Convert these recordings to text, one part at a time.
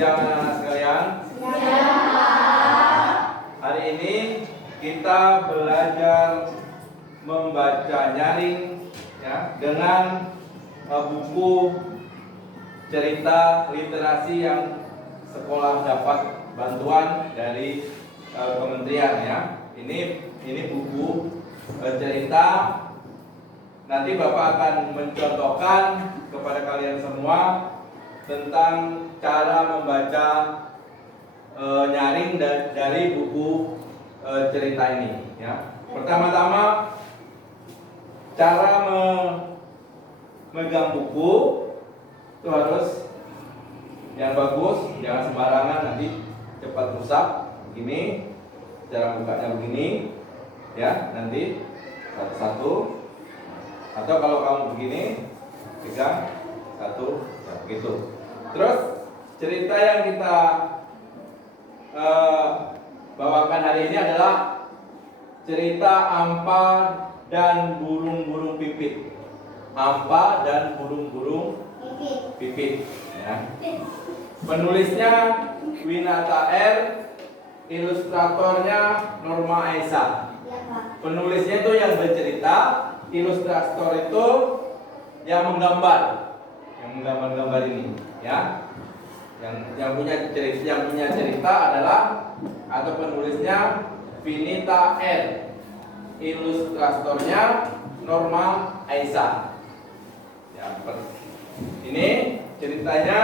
siang anak-anak sekalian. Hari ini kita belajar membaca nyaring ya, dengan buku cerita literasi yang sekolah dapat bantuan dari kementerian ya. Ini buku cerita. Nanti Bapak akan mencontohkan kepada kalian semua tentang cara membaca nyaring dari buku cerita ini ya. Pertama-tama cara memegang buku itu harus yang bagus, jangan sembarangan nanti cepat rusak. Begini, cara bukanya begini ya, nanti satu-satu. Atau kalau kamu begini, pegang satu, ya, begitu. Terus cerita yang kita bawakan hari ini adalah cerita Ampa dan burung-burung pipit. Ampa dan burung-burung pipit. Ya. Penulisnya Winata R, ilustratornya Norma Aisyah. Penulisnya itu yang bercerita, ilustrator itu yang menggambar, ini, ya. Yang punya cerita adalah atau penulisnya Winita R, ilustratornya Norma Aisyah. Ya, ini ceritanya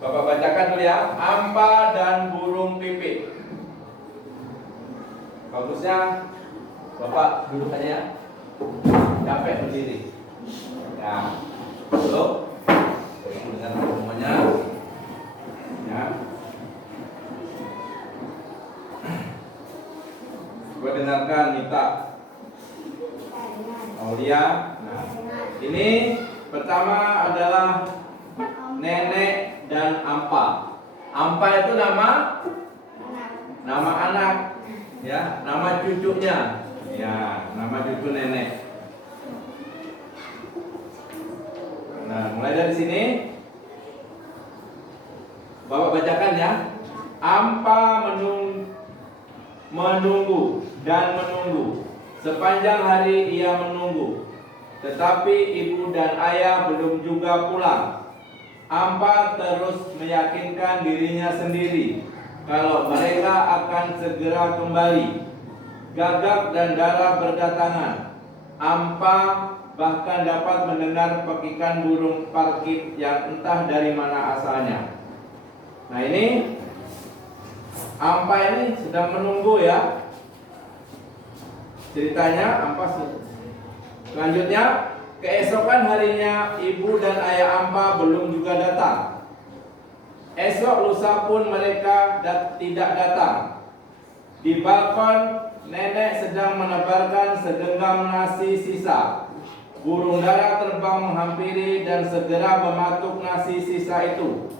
Bapak bacakan dulu ya. Ampa dan burung pipit. Bagusnya Bapak duduk aja ya. Capek berdiri. Ya. Duduk. Dengan semuanya. Ya. Coba dengarkan Nita. Aulia. Nah, ini pertama adalah Nenek dan Ampa. Ampa itu nama anak, ya, nama cucunya, ya, nama cucu nenek. Nah, mulai dari sini, Bapak bacakan ya. Ampa menunggu dan menunggu. Sepanjang hari ia menunggu, tetapi ibu dan ayah belum juga pulang. Ampa terus meyakinkan dirinya sendiri kalau mereka akan segera kembali. Gagak dan Dara berdatangan. Ampa bahkan dapat mendengar pekikan burung parkit yang entah dari mana asalnya. Nah, ini Ampa ini sedang menunggu ya. Ceritanya Ampa. Selanjutnya, keesokan harinya ibu dan ayah Ampa belum juga datang. Esok lusa pun mereka tidak datang. Di balkon, nenek sedang menebarkan segenggam nasi sisa. Burung dara terbang menghampiri dan segera mematuk nasi sisa itu.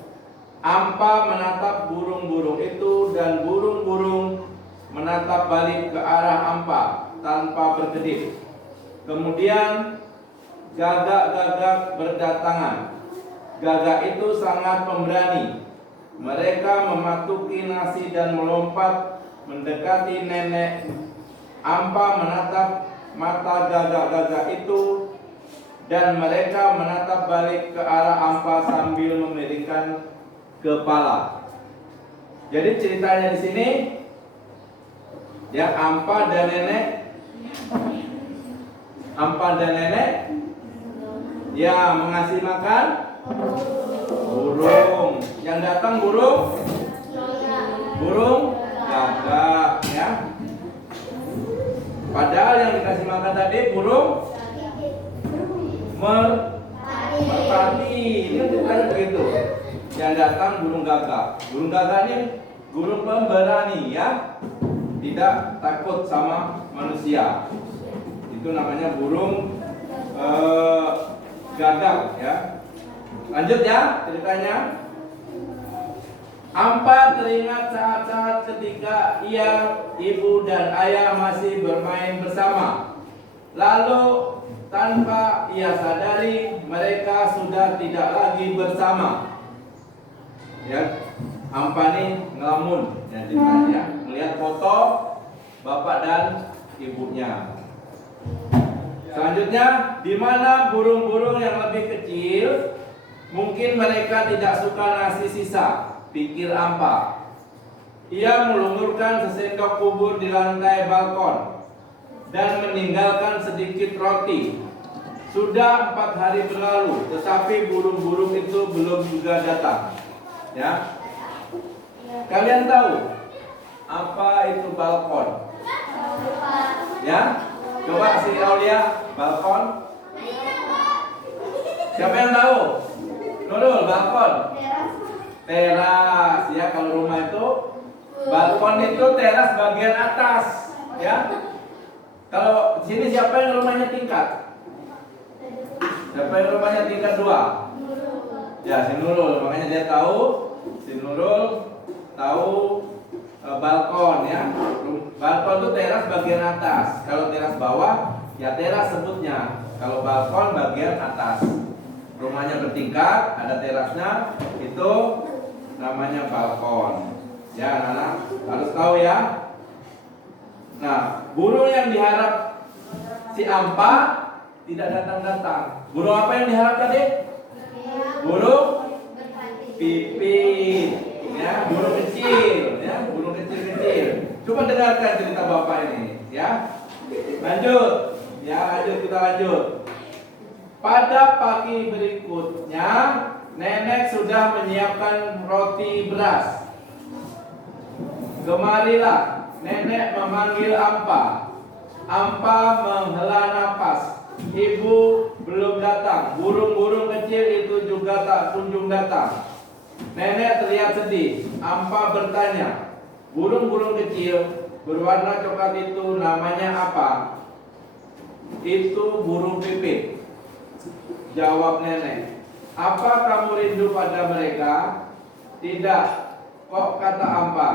Ampa menatap burung-burung itu dan burung-burung menatap balik ke arah Ampa tanpa berkedip. Kemudian gagak-gagak berdatangan. Gagak itu sangat pemberani. Mereka mematuki nasi dan melompat mendekati nenek. Ampa menatap mata gagak-gagak itu dan mereka menatap balik ke arah Ampa sambil memiringkan kepala. Jadi ceritanya di sini ya, Ampa dan nenek ya mengasih makan burung. Yang datang burung gagak ya. Padahal yang dikasih makan tadi burung merpati. Ini ceritanya begitu. Yang datang burung gagak. Burung gagak ini burung pemberani ya. Tidak takut sama manusia. Itu namanya burung gagak ya. Lanjut ya ceritanya. Ampa teringat saat-saat ketika ia, ibu dan ayah masih bermain bersama. Lalu tanpa ia sadari mereka sudah tidak lagi bersama. Ampa nih ngelamun ya ceritanya, melihat foto bapak dan ibunya. Selanjutnya, di mana burung-burung yang lebih kecil, mungkin mereka tidak suka nasi sisa, pikir Ampa. Ia melumurkan sesendok bubur di lantai balkon dan meninggalkan sedikit roti. Sudah 4 hari berlalu, tetapi burung-burung itu belum juga datang. Ya, kalian tahu apa itu balkon? Ya, coba si Aulia, balkon. Siapa yang tahu? Nurul, balkon. Teras, ya kalau rumah itu balkon itu teras bagian atas, ya. Kalau sini siapa yang rumahnya tingkat? Siapa yang rumahnya tingkat 2? Ya, si Nurul, makanya dia tahu. Si Nurul tahu balkon ya. Balkon itu teras bagian atas. Kalau teras bawah, ya teras sebutnya. Kalau balkon bagian atas. Rumahnya bertingkat, ada terasnya, itu namanya balkon. Ya, anak-anak harus tahu ya. Nah, burung yang diharap si Ampa tidak datang-datang. Burung apa yang diharap tadi? Burung pipit. Ya, burung kecil, ya, burung kecil-kecil. Coba dengarkan cerita bapak ini, ya. Lanjut, ya, kita lanjut. Pada pagi berikutnya, nenek sudah menyiapkan roti beras. Kemarilah, nenek memanggil Ampa. Ampa menghela napas. Ibu belum datang. Burung-burung kecil itu juga tak kunjung datang. Nenek terlihat sedih. Ampa bertanya, burung-burung kecil berwarna coklat itu namanya apa? Itu burung pipit. Jawab nenek. Apa kamu rindu pada mereka? Tidak. Kok kata Ampa.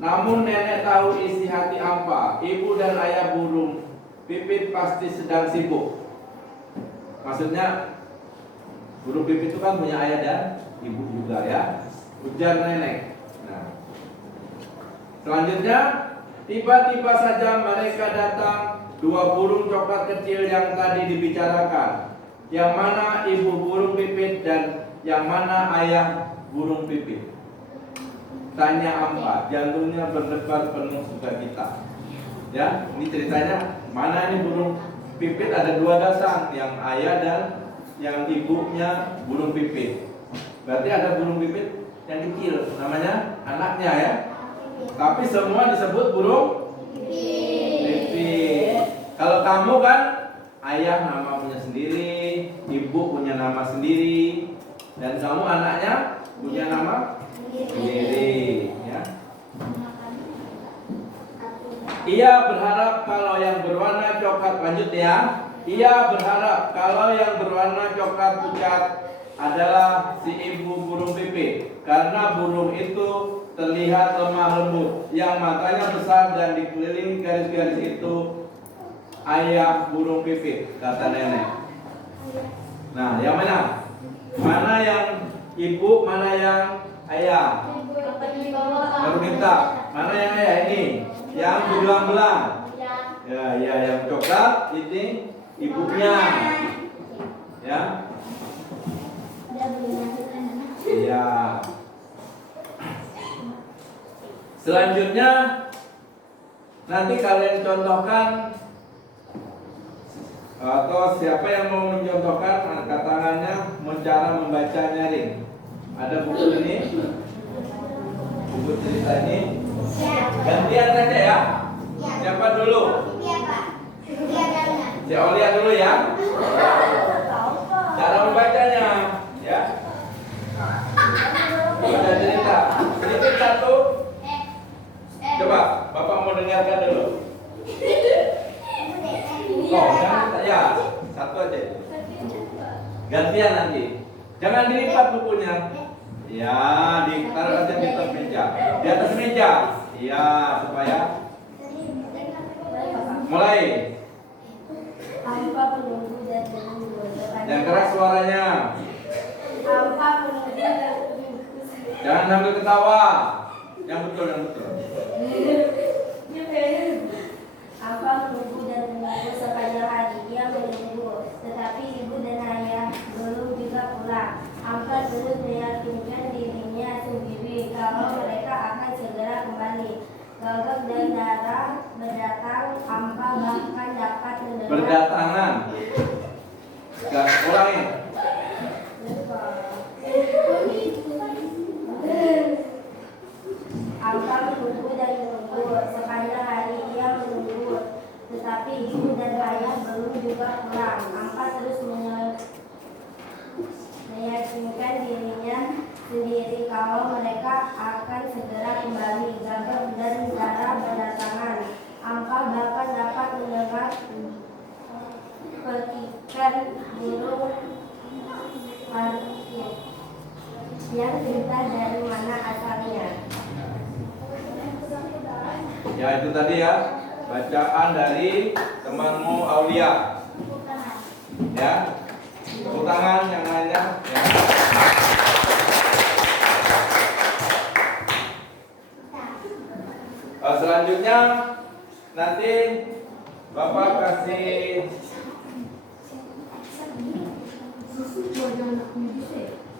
Namun nenek tahu isi hati Ampa. Ibu dan ayah burung pipit pasti sedang sibuk. Maksudnya burung pipit itu kan punya ayah dan ibu juga ya. Ujar nenek. Nah, selanjutnya tiba-tiba saja mereka datang. 2 burung coklat kecil yang tadi dibicarakan. Yang mana ibu burung pipit dan yang mana ayah burung pipit? Tanya Ampa, jantungnya berdebar penuh sukacita. Ya, ini ceritanya. Mana ini burung pipit ada 2 dasang, yang ayah dan yang ibunya burung pipit. Berarti ada burung pipit yang kecil, namanya anaknya ya. Tapi semua disebut burung pipit. Kalau kamu kan ayah nama punya sendiri, ibu punya nama sendiri, dan kamu anaknya punya nama sendiri ya. Ia berharap kalau yang berwarna coklat, lanjut ya. Ia berharap kalau yang berwarna coklat pucat adalah si ibu burung pipit, karena burung itu terlihat lemah lembut, yang matanya besar dan dikelilingi garis-garis itu ayah burung pipit, kata nenek. Nah, yang mana? Mana yang ibu, mana yang ayah? Baru minta. Mana yang ayah ini? Yang belang-belang. Ya, yang coklat ini ibunya. Ya. Iya. Selanjutnya nanti kalian contohkan, atau siapa yang mau mencontohkan, angkat tangannya, cara membaca nyaring. Ada buku ini, buku cerita ini. Gantian saja ya. Siapa dulu? Si Aulia dulu ya. Cara membacanya, ya. Baca cerita. Sedikit satu. Coba, Bapak mau dengarkan dulu. Oh, ya, satu aja. Gantian nanti. Jangan dilipat bukunya. Ya, ditaruh aja di atas meja. Di atas meja. Ya, supaya mulai. Yang keras suaranya. Jangan sambil ketawa. Yang betul, yang betul. Ampa menunggu dan menunggu sepanjang hari. Ia menunggu, tetapi ibu dan ayah belum juga pulang. Ampa terus meyakinkan dirinya sendiri kalau mereka akan segera kembali. Gagak dan Dara berdatang. Ampa bahkan dapat mendengar Berdatangan. Gak ulangin. Ampa menunggu dan menunggu sepanjang hari. Ia menunggu, tetapi ibu dan ayah belum juga pulang. Ampa terus meyakinkan dirinya sendiri kalau mereka akan segera kembali. Gagak dan Dara berdatangan. Ampa bahkan dapat mendengar petikan burung parkir yang entah dari mana asalnya. Ya itu tadi ya, bacaan dari temanmu Aulia. Ya, tepuk tangan yang lainnya. Ya. Selanjutnya nanti Bapak kasih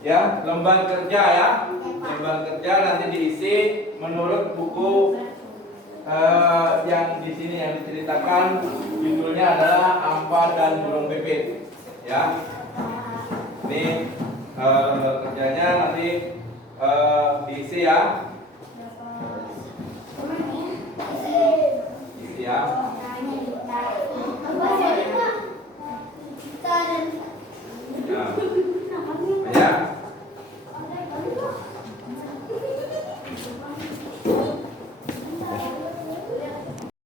ya lembar kerja ya, lembar kerja nanti diisi menurut buku yang di sini yang diceritakan, judulnya adalah Ampa dan Burung Pipit ya. Ini kerjanya nanti